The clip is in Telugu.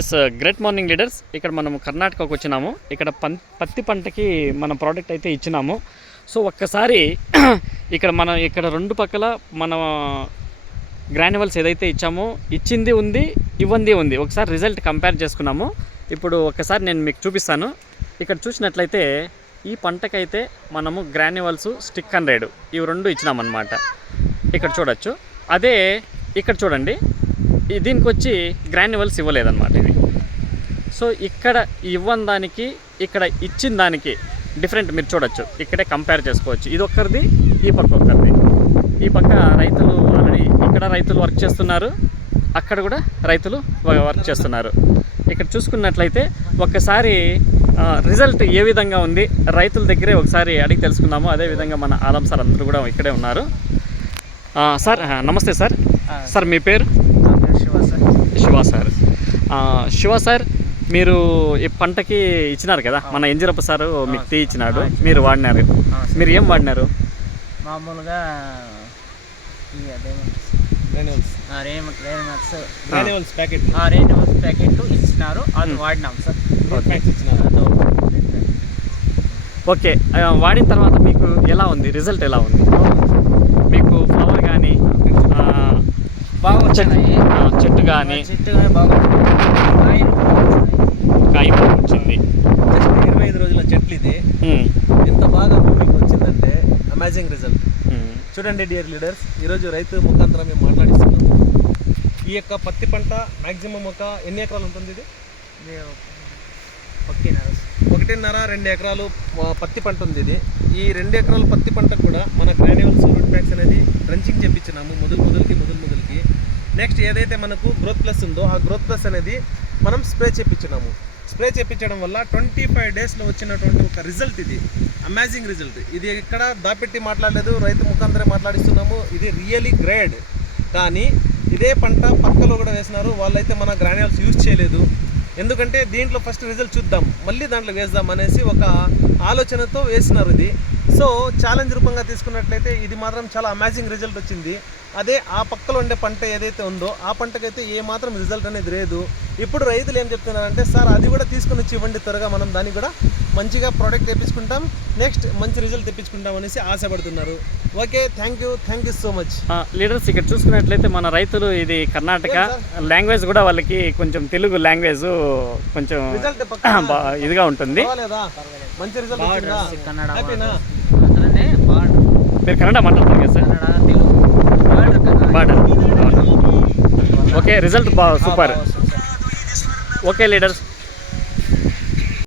Yes great morning leaders. ఇక్కడ మనం కర్ణాటకకు వచ్చినాము. ఇక్కడ పత్తి పంటకి మన ప్రోడక్ట్ అయితే ఇచ్చినాము. సో ఒక్కసారి ఇక్కడ రెండు పక్కల మన గ్రాన్యువల్స్ ఏదైతే ఇచ్చామో ఇచ్చింది ఉంది, ఇవ్వంది ఉంది. ఒకసారి రిజల్ట్ కంపేర్ చేసుకున్నాము. ఇప్పుడు ఒకసారి నేను మీకు చూపిస్తాను. ఇక్కడ చూసినట్లయితే ఈ పంటకైతే మనము గ్రాన్యువల్స్ స్టిక్ అండ్ రైడ్ ఇవి రెండు ఇచ్చినామన్నమాట. ఇక్కడ చూడొచ్చు. అదే ఇక్కడ చూడండి, దీనికి వచ్చి గ్రాన్యువల్స్ ఇవ్వలేదన్నమాట ఇది. సో ఇక్కడ ఇవ్వని దానికి ఇక్కడ ఇచ్చిన దానికి డిఫరెంట్ మీరు చూడొచ్చు. ఇక్కడే కంపేర్ చేసుకోవచ్చు. ఇది ఒక్కరిది, ఈ పక్క ఒక్కరిది. ఈ పక్క రైతులు ఆల్రెడీ ఇక్కడ రైతులు వర్క్ చేస్తున్నారు, అక్కడ కూడా రైతులు వర్క్ చేస్తున్నారు. ఇక్కడ చూసుకున్నట్లయితే ఒక్కసారి రిజల్ట్ ఏ విధంగా ఉంది రైతుల దగ్గరే ఒకసారి అడిగి తెలుసుకుందాము. అదేవిధంగా మన ఆలం సార్ అందరూ కూడా ఇక్కడే ఉన్నారు. సార్ నమస్తే సార్. సార్ మీ పేరు? శివ సార్. శివ సార్, మీరు ఈ పంటకి ఇచ్చినారు కదా, మన ఎంజిరప్ప సారు మీకు తీ ఇచ్చినాడు, మీరు వాడినారు. మీరు ఏం వాడినారు? మామూలుగా రేనివల్స్ ప్యాకెట్ ఇచ్చినారు, అది వాడినాం సార్. ఓకే, వాడిన తర్వాత మీకు ఎలా ఉంది? రిజల్ట్ ఎలా ఉంది మీకు? ఫ్లవర్ కానీ బాగా వచ్చినాయి, చెట్టు కానీ బాగా కాయ వచ్చింది. జస్ట్ 25 రోజుల చెట్లు ఇది ఎంత బాగా భూమికి వచ్చిందంటే అమేజింగ్ రిజల్ట్. చూడండి డియర్ లీడర్స్, ఈరోజు రైతు ముఖాంతరం మేము మాట్లాడిస్తున్నాము. ఈ యొక్క పత్తి పంట మ్యాక్సిమం ఎన్ని ఎకరాలు ఉంటుంది? ఇది 1.5-2 ఎకరాలు పత్తి పంట ఉంది. ఇది ఈ 2 ఎకరాల పత్తి పంటకు కూడా మన గ్రాన్యువల్స్ రూట్ ప్యాక్స్ అనేది డ్రంచింగ్ చెప్పించినాము మొదలుకి. నెక్స్ట్ ఏదైతే మనకు గ్రోత్ ప్లస్ ఉందో ఆ గ్రోత్ ప్లస్ అనేది మనం స్ప్రే చేయించినాము. స్ప్రే చేయించడం వల్ల 25 డేస్లో వచ్చినటువంటి ఒక రిజల్ట్ ఇది, అమేజింగ్ రిజల్ట్. ఇది ఎక్కడ దాపెట్టి మాట్లాడలేదు, రైతు ముఖాంతరం మాట్లాడిస్తున్నాము. ఇది రియలీ గ్రేడ్. కానీ ఇదే పంట పక్కలో కూడా వేసినారు, వాళ్ళైతే మన గ్రాన్యువల్స్ యూజ్ చేయలేదు. ఎందుకంటే దీంట్లో ఫస్ట్ రిజల్ట్ చూద్దాం, మళ్ళీ దాంట్లో వేద్దాం అనేసి ఒక ఆలోచనతో వేసినారు ఇది. సో ఛాలెంజ్ రూపంగా తీసుకున్నట్లయితే ఇది మాత్రం చాలా అమేజింగ్ రిజల్ట్ వచ్చింది. అదే ఆ పక్కలో ఉండే పంట ఏదైతే ఉందో ఆ పంటకైతే ఏ మాత్రం రిజల్ట్ అనేది లేదు. ఇప్పుడు రైతులు ఏం చెప్తున్నారంటే, సార్ అది కూడా తీసుకొని వచ్చి ఇవ్వండి త్వరగా, మనం దానికి కూడా మంచిగా ప్రోడక్ట్ తెప్పించుకుంటాం, నెక్స్ట్ మంచి రిజల్ట్ తెప్పించుకుంటాం అనేసి ఆశపడుతున్నారు. Okay, thank you so much leaders. ఇక్కడ చూసుకున్నట్లయితే మన రైతులు ఇది కర్ణాటక లాంగ్వేజ్ కూడా వాళ్ళకి కొంచెం తెలుగు లాంగ్వేజ్ కొంచెం ఇదిగా ఉంటుంది. మంచి రిజల్ట్ మీరు కన్నడ మాట్లాడతారు కదా సార్? బాగా okay, result super. Okay leaders,